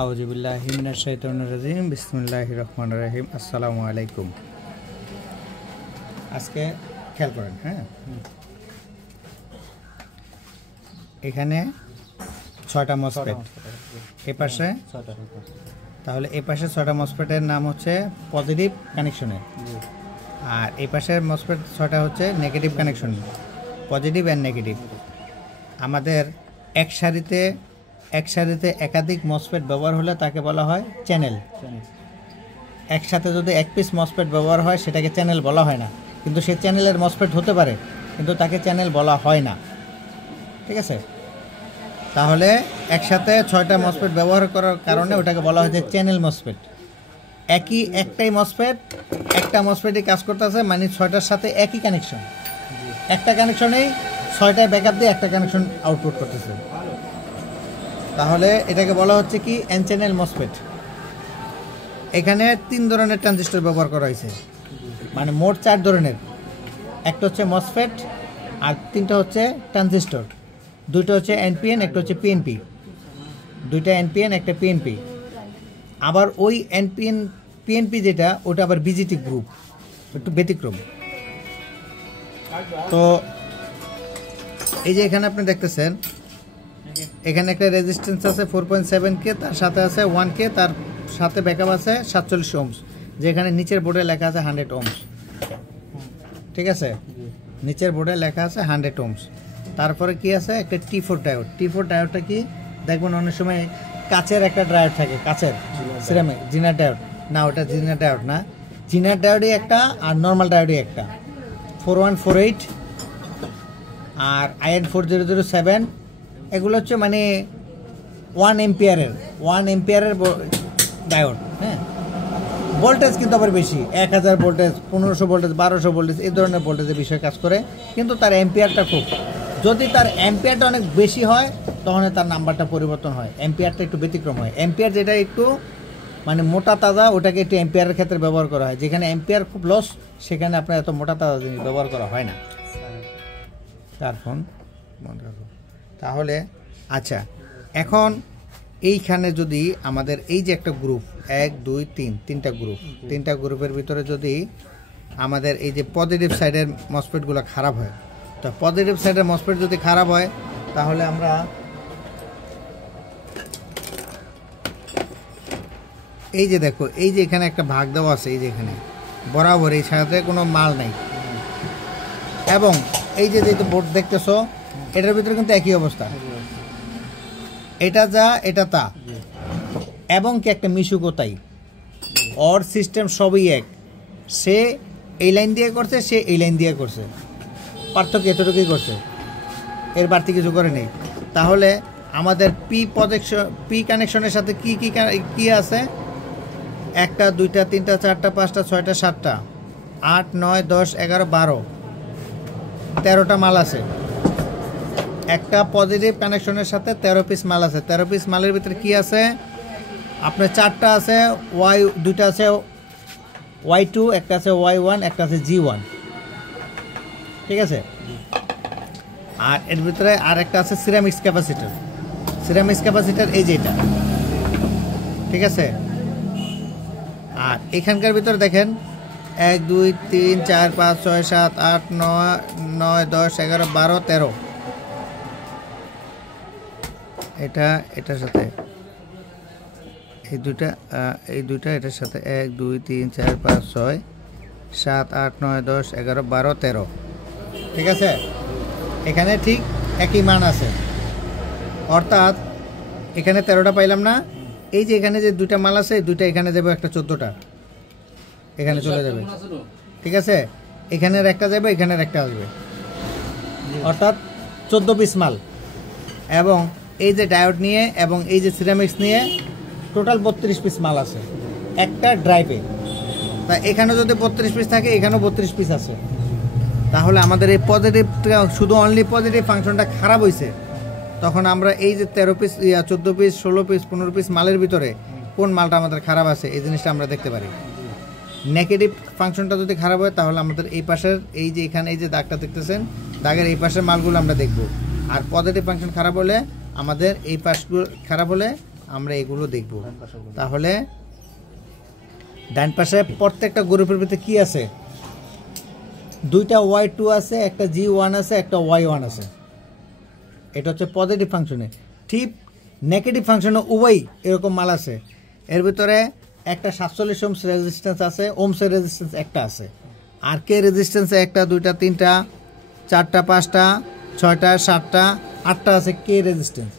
আউযুবিল্লাহি মিনাশ শাইতানির রাজিম বিসমিল্লাহির রহমানির রহিম। আসসালামু আলাইকুম। আজকে খেয়াল করেন, হ্যাঁ, এখানে 6টা মসফেট, এই পাশে 6টা, তাহলে এই পাশে 6টা মসফেটের নাম হচ্ছে পজিটিভ কানেকশনের, আর এই পাশের মসফেট 6টা হচ্ছে negative connection, positive and negative. আমাদের এক সারিতে একাধিক মসফেট ব্যবহার হলে তাকে বলা হয় চ্যানেল। একসাথে যদি এক পিস মসফেট ব্যবহার হয় সেটাকে চ্যানেল বলা হয় না, কিন্তু সে চ্যানেলের মসফেট হতে পারে, কিন্তু তাকে চ্যানেল বলা হয় না। ঠিক আছে, তাহলে একসাথে 6টা মসফেট ব্যবহার করার কারণে ওটাকে বলা হয় যে চ্যানেল মসফেট। একটাই মসফেট, একটা মসফেটই কাজ করতেছে, মানে 6টার সাথে একই কানেকশন, একটা কানেকশনেই 6টায় ব্যাকআপ দিয়ে একটা কানেকশন আউটপুট করতেছে। তাহলে এটাকে বলা হচ্ছে কি এন চ্যানেল মসফেট। এখানে 3 ধরনের ট্রানজিস্টর ব্যবহার করা হয়েছে, মানে মোট 4 ধরনের। একটা হচ্ছে মসফেট, আর 3টা হচ্ছে ট্রানজিস্টর। 2টা হচ্ছে এনপিএন, একটা হচ্ছে পিএনপি। 2টা এনপিএন, একটা পিএনপি। আবার ওই এনপিএন পিএনপি যেটা, ওটা আবার বিজিটি গ্রুপ, একটু ব্যতিক্রম। তো এই যে এখানে আপনি দেখতেছেন, এখানে একটা রেজিস্ট্যান্স আছে 4.7K, তার সাথে আছে 1K, তার সাথে ব্যাকআপ আছে 47 ওহমস, যেখানে নিচের বোর্ডে লেখা আছে 100 ওহমস। ঠিক আছে, নিচের বোর্ডে লেখা আছে 100 ওহমস। তারপরে কি আছে, একটা T4 ডায়োড। T4 ডায়োডটা কি দেখবেন, অনেক সময় কাচের একটা ডায়োড থাকে, কাচের সিরামিক জিনার ডায়োড না, ওটা জিনার ডায়োড না, জিনার ডায়োডই একটা আর নর্মাল ডায়োডই একটা। 4148 আর IN4007, এগুলো হচ্ছে মানে 1 এম্পিয়ারের ডায়োড। হ্যাঁ, ভোল্টেজ কিন্তু আবার বেশি, 1000 ভোল্টেজ, 1500 ভোল্টেজ, 1200 ভোল্টেজ, এই ধরনের ভোল্টেজের বিষয়ে কাজ করে, কিন্তু তার এম্পিয়ারটা খুব, যদি তার এম্পিয়ারটা অনেক বেশি হয় তখন তার নাম্বারটা পরিবর্তন হয়, এম্পিয়ারটা একটু ব্যতিক্রম হয়। এম্পিয়ার যেটা একটু মানে মোটা তাজা, ওটাকে একটু এম্পিয়ারের ক্ষেত্রে ব্যবহার করা হয়। যেখানে এম্পিয়ার খুব লস, সেখানে আপনার এত মোটা তাজা জিনিস ব্যবহার করা হয় না। তার ফোন বন্ধ রাখো। তাহলে আচ্ছা, এখন এইখানে যদি আমাদের এই যে একটা গ্রুপ 1 2 3, 3টা গ্রুপ, 3টা গ্রুপের ভিতরে যদি আমাদের এই যে পজিটিভ সাইডের মসফেটগুলো খারাপ হয়, তো পজিটিভ সাইডের মসফেট যদি খারাপ হয়, তাহলে আমরা এই যে দেখো, এই যে এখানে একটা ভাগ দেওয়া আছে, এই যে এখানে বরাবর এই সাথে কোনো মাল নাই, এবং এই যে বোর্ড দেখতেছো, এটার ভিতরে কিন্তু একই অবস্থা, এটা যা এটা তা, এবং কি একটা মিশুকও তাই, ওর সিস্টেম সবই এক। সে এই লাইন দিয়ে করছে, সে এই লাইন দিয়ে করছে, পার্থক্য এতটুকুই করছে, এর বাড়তি কিছু করে নেই। তাহলে আমাদের পি কানেকশনের সাথে কি কি কি আছে, 1টা 2টা 3টা 4টা 5টা 6টা 7টা 8 9 10 11 12 13টা মাল আছে। একটা পজিটিভ কানেকশনের সাথে 13 পিস মাল আছে। 13 পিস মালের ভিতরে কি আছে, আপনার 4টা আছে ওয়াই, 2টা আছে Y2, একটা আছে Y1, একটা আছে G1। ঠিক আছে, আর এর ভিতরে আর একটা আছে সিরামিক্স ক্যাপাসিটর। সিরামিক্স ক্যাপাসিটর এই যে এটা, ঠিক আছে। আর এখানকার ভিতরে দেখেন 1 2 3 4 5 6 7 8 9 9 10 11 12 13, এটার সাথে এই দুইটা এটার সাথে 1 2 3 4 5 6 7 8 9 10 11 12 13। ঠিক আছে, এখানে ঠিক একই মান আছে, অর্থাৎ এখানে 13টা পাইলাম না। এই যে এখানে যে 2টা মাল আছে, 2টা এখানে যাবে, একটা 14টা এখানে চলে যাবে। ঠিক আছে, এখানের একটা যাবে, এখানের একটা আসবে, অর্থাৎ 14 পিস মাল। এবং এই যে ডায়োড নিয়ে এবং এই যে সিরামিক্স নিয়ে টোটাল 32 পিস মাল আছে একটা ড্রাইভে। তা এখানে যদি 32 পিস থাকে, এখানেও 32 পিস আছে। তাহলে আমাদের এই পজিটিভটা, শুধু অনলি পজিটিভ ফাংশনটা খারাপ হয়েছে, তখন আমরা এই যে 13 পিস 14 পিস 16 পিস 15 পিস মালের ভিতরে কোন মালটা আমাদের খারাপ আছে, এই জিনিসটা আমরা দেখতে পারি। নেগেটিভ ফাংশনটা যদি খারাপ হয়, তাহলে আমাদের এই পাশের এই যে এখানে এই যে দাগটা দেখতেছেন, দাগের এই পাশের মালগুলো আমরা দেখব। আর পজিটিভ ফাংশন খারাপ হলে আমাদের এই পাশগুলো খারাপ হলে আমরা এগুলো দেখব। তাহলে ডান পাশে প্রত্যেকটা গ্রুপের ভিতরে কি আছে? দুইটা Y2 আছে, একটা G1 আছে, একটা Y1 আছে। এটা হচ্ছে পজিটিভ ফাংশনে। ঠিক নেগেটিভ ফাংশনে উভয় এরকম মাল আছে। এর ভিতরে একটা 47 ওহমস রেজিস্ট্যান্স আছে, ওহমসের রেজিস্ট্যান্স একটা আছে, আর কে রেজিস্ট্যান্স একটা, দুইটা, তিনটা, চারটা, পাঁচটা, ছয়টা, সাতটা, আটটা আছে কে রেজিস্ট্যান্স।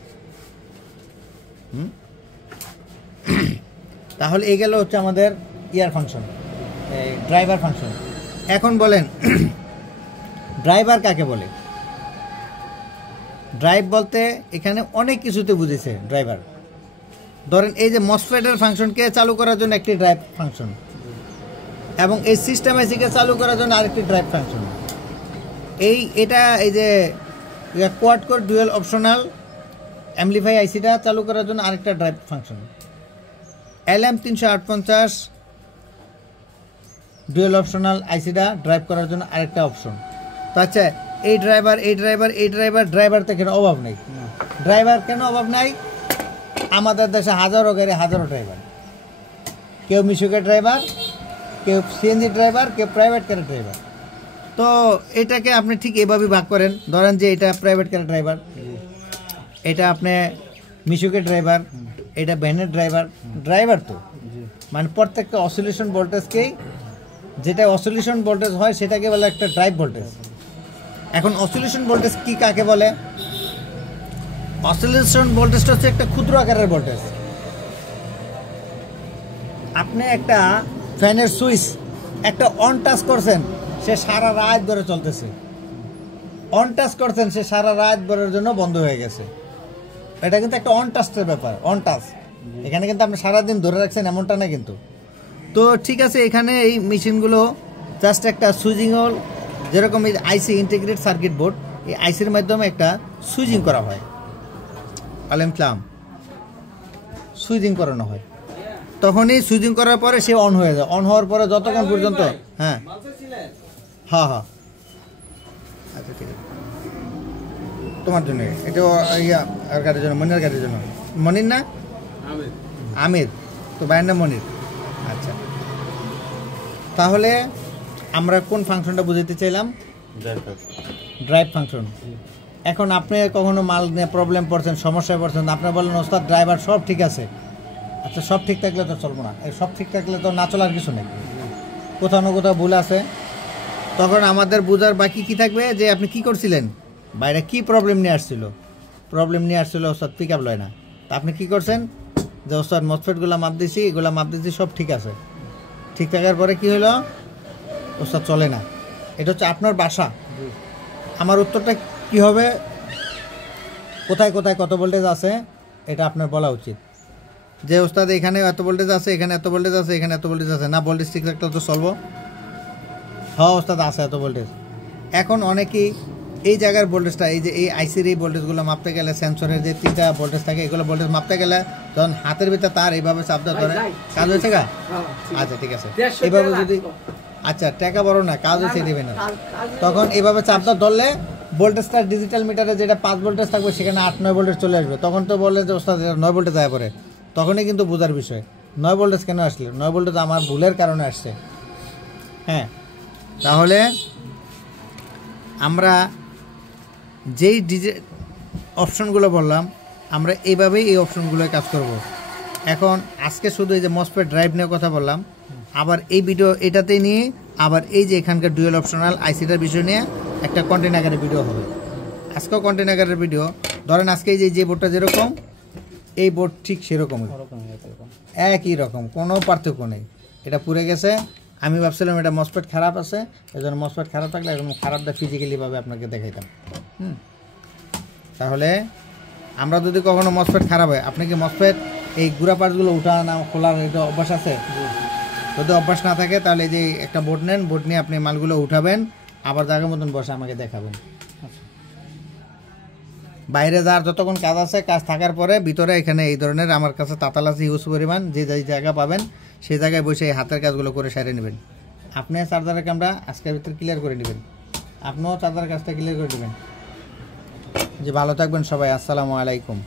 তাহলে এই গেল হচ্ছে আমাদের ইয়ার ফাংশন, ড্রাইভার ফাংশন। এখন বলেন ড্রাইভার কাকে বলে? ড্রাইভ বলতে এখানে অনেক কিছুতে বুঝেছে ড্রাইভার। ধরেন এই যে মসফেটের ফাংশনকে চালু করার জন্য একটি ড্রাইভ ফাংশন, এবং এই সিস্টেম আইসিকে চালু করার জন্য আরেকটি ড্রাইভ ফাংশন। এটা এই যে quad core dual optional amplify আইসিটা চালু করার জন্য আরেকটা drive function. LM358 dual optional আইসিটা ড্রাইভ করার জন্য আরেকটা অপশন। তো আচ্ছা, এই ড্রাইভার তো এখানে অভাব নেই। ড্রাইভার কেন অভাব নাই? আমাদের দেশে হাজারো গাড়ি, হাজারো ড্রাইভার। কেউ মিশুকের ড্রাইভার, কেউ সিএনজি ড্রাইভার, কেউ প্রাইভেট কারের ড্রাইভার। তো এটাকে আপনি ঠিক এভাবে ভাগ করেন। ধরেন যে এটা প্রাইভেট কারের ড্রাইভার, এটা আপনি মিশুকের ড্রাইভার, এটা ভ্যানের ড্রাইভার। ড্রাইভার তো মানে প্রত্যেকটা অসিলেশন ভোল্টেজকেই, যেটা অসিলেশন ভোল্টেজ হয় সেটাকে বলে একটা ড্রাইভ ভোল্টেজ। এখন অসিলেশন ভোল্টেজ কি কাকে বলে? অসিলেশন ভোল্টেজটা হচ্ছে একটা ক্ষুদ্র আকারের ভোল্টেজ। আপনি একটা ফ্যানের সুইচ একটা অন টাচ করছেন, সে সারা রাত ধরে চলতেছে। অন টাচ করছেন, সে সারা রাত ভরের জন্য বন্ধ হয়ে গেছে। এটা কিন্তু একটা অন টাচের ব্যাপার, অন টাচ। এখানে কিন্তু আপনি সারাদিন ধরে রাখছেন এমনটা না কিন্তু। তো ঠিক আছে, এখানে এই মেশিনগুলো জাস্ট একটা সুইচিং হল, যেরকম এই আইসি ইন্টিগ্রেটেড সার্কিট বোর্ড, এই আইসির মাধ্যমে একটা সুইচিং করা হয়, সুইচিং করানো হয়। তখনই সুইচিং করার পরে সে অন হয়ে যায়। অন হওয়ার পরে যতক্ষণ পর্যন্ত হ্যাঁ আচ্ছা ঠিক আছে, তোমার জন্য এটা আর গাড়ির জন্য, মনির গাড়ির জন্য। মনির না আমির, তো ভাইয়ের নাম মনির। আচ্ছা, তাহলে আমরা কোন ফাংশনটা বুঝাতে চাইলাম? Drive function. এখন আপনি কখনো মাল নিয়ে প্রবলেম পড়ছেন, সমস্যায় পড়ছেন, আপনি বলেন ওস্তাদ ড্রাইভার সব ঠিক আছে। আচ্ছা, সব ঠিক থাকলে তো চলবো না, সব ঠিক থাকলে তো না চলার কিছু নেই, কোথাও না কোথাও ভুল আছে। তখন আমাদের বোঝার বাকি কি থাকবে যে আপনি কি করছিলেন, বাইরে কি প্রবলেম নিয়ে আসছিল। ওস্তাদ পিক আপ লয় না, তা আপনি কি করছেন যে ওস্তাদ মসফেটগুলো মাপ দিছি, এগুলো মাপ দিছি, সব ঠিক আছে। ঠিক থাকার পরে কি হলো? ওস্তাদ চলে না। এটা হচ্ছে আপনার বাসা। আমার উত্তরটা কি হবে? কোথায় কোথায় কত ভোল্টেজ আছে এটা আপনার বলা উচিত। যে ওস্তাদ এখানে এত ভোল্টেজ আছে, এখানে এত ভোল্টেজ আছে, এখানে এত ভোল্টেজ আছে না, ভোল্টেজ ঠিক থাকলে তো চলবো। হ্যাঁ ওস্তাদ আছে এত ভোল্টেজ। এখন অনেকেই এই জায়গার ভোল্টেজটা, এই যে এই আইসির এই ভোল্টেজগুলো মাপতে গেলে, সেন্সরের যে 3টা ভোল্টেজ থাকে, এগুলো ভোল্টেজ মাপতে গেলে যখন হাতের ভিতরে তার এইভাবে চাপ দেওয়া ধরে, কাজ হয়েছে গা? আচ্ছা ঠিক আছে, এইভাবে যদি আচ্ছা টাকা বড় না, কাজ হয়েছে দেবে না, তখন এইভাবে চাপ দেওয়া ধরলে ভোল্টেজটা ডিজিটাল মিটারে যেটা 5 ভোল্টেজ থাকবে সেখানে 8-9 ভোল্টেজ চলে আসবে। তখন তো বললে যে ওস্তাদ 9 ভোল্টেজ যায় পরে, তখনই কিন্তু বোঝার বিষয় 9 ভোল্টেজ কেন আসলে। 9 ভোল্টেজ আমার ভুলের কারণে আসছে। হ্যাঁ, তাহলে আমরা যেই অপশনগুলো বললাম, আমরা এইভাবেই এই অপশনগুলোয় কাজ করব। এখন আজকে শুধু এই যে মসফেট ড্রাইভ নিয়ে কথা বললাম, আবার এই ভিডিও এটাতেই নিয়ে আবার এই যে এখানকার ডুয়েল অপশনাল আইসিটার বিষয় নিয়ে একটা কন্টেন্ট আকারের ভিডিও হবে। আজকেও কন্টেন্ট আকারের ভিডিও। ধরেন আজকে এই যে বোর্ডটা যেরকম, এই বোর্ড ঠিক সেরকমই, একই রকম, কোনো পার্থক্য নেই। এটা পুড়ে গেছে, আমি ভাবছিলাম এটা মসফেট খারাপ আছে, এই জন্য মসফেট খারাপ থাকলে এরকম খারাপটা ফিজিক্যালিভাবে আপনাকে দেখাইতাম। তাহলে আমরা যদি কখনো মসফেট খারাপ হয়, আপনি কি মসফেট এই গুঁড়া পার্টসগুলো উঠানো খোলার এটা অভ্যাস আছে? যদি অভ্যাস না থাকে তাহলে এই যে একটা বোর্ড নেন, বোর্ড নিয়ে আপনি মালগুলো উঠাবেন, আবার জায়গার মতন বসে আমাকে দেখাবেন। বাইরে যার যতক্ষণ কাজ আছে, কাজ থাকার পরে ভিতরে এখানে এই ধরনের আমার কাছে তাতাল আছে হিউজ পরিমাণ, যে জায়গা পাবেন সেই জায়গায় বসে এই হাতের কাজগুলো করে সারিয়ে নেবেন। আপনি চার্জারের কামটা আজকের ভিতরে ক্লিয়ার করে নেবেন, আপনিও চার্জারের কাজটা ক্লিয়ার করে নেবেন। যে ভালো থাকবেন সবাই, আসসালামু আলাইকুম।